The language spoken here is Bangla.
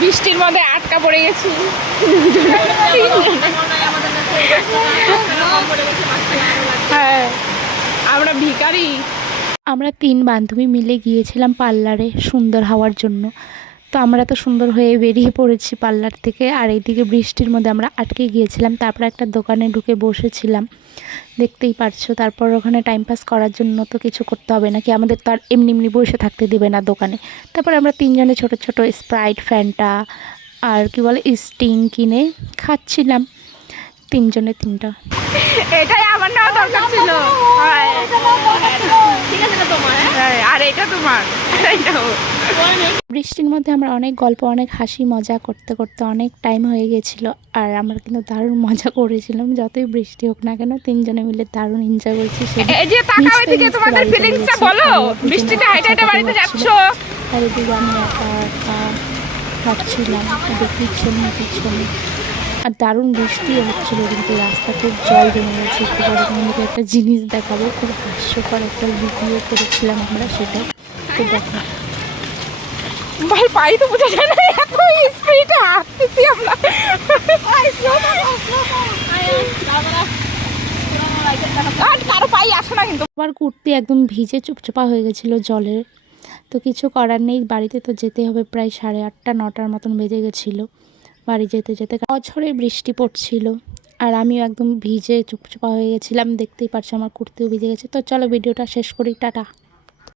বৃষ্টির মধ্যে আটকা পড়ে গেছি। হ্যাঁ, আমরা ভিখারি। আমরা 3 বান্ধবী মিলে গিয়েছিলাম পার্লারে সুন্দর হওয়ার জন্য। তো আমরা তো সুন্দর হয়ে বেরিয়ে পড়েছি পার্লার থেকে, আর এইদিকে বৃষ্টির মধ্যে আমরা আটকে গিয়েছিলাম। তারপর একটা দোকানে ঢুকে বসেছিলাম, দেখতেই পারছো। তারপর ওখানে টাইম পাস করার জন্য তো কিছু করতে হবে নাকি, আমাদের তো আর এমনি এমনি বসে থাকতে দেবে না দোকানে। তারপর আমরা 3 জনে ছোট ছোট স্প্রাইট, ফ্যান্টা আর কি বলে স্টিং কিনে খাচ্ছিলাম, 3 জনে 3টা। এটাই আমার নেওয়া দরকার ছিল। আর এটা তোমার। বৃষ্টির মধ্যে আমরা অনেক গল্প, অনেক হাসি মজা করতে করতে অনেক টাইম হয়ে গেছিলো। আর আমরা কিন্তু দারুণ মজা করেছিলাম, যতই বৃষ্টি হোক না কেন 3 জনে মিলে দারুণ এনজয় করছি। এই যে তাকাও এদিকে, তোমাদের ফিলিংসটা বলো। বৃষ্টিতে হাইটে হাইটে বাড়িতে যাচ্ছো, আর এদিকে আমি একা একা খাচ্ছিলাম, পিছনে পিছনে। আর দারুণ বৃষ্টি হচ্ছিলো, কিন্তু রাস্তা খুব জল জমে গেছে। একটু পরে তোমাদেরকে একটা জিনিস দেখাবো, খুব হাস্যকর একটা ভিডিও করেছিলাম আমরা, সেটা তো দেখো। ভাই পাই তো বোঝা যায় না, এত স্পিডে হাঁটতেছি আমরা। আর কারো পাই আসে না কিন্তু। আবার কুর্তি একদম ভিজে চুপচাপা হয়ে গেছিলো জলের। তো কিছু করার নেই, বাড়িতে তো যেতে হবে। প্রায় 8:30 9টার মতন বেজে গেছিলো বাড়ি যেতে যেতে। অঝরে বৃষ্টি পড়ছিল, আর আমিও একদম ভিজে চুপচাপা হয়ে গেছিলাম। দেখতেই পারছো আমার কুর্তিও ভিজে গেছে। তো চলো ভিডিওটা শেষ করি, টাটা।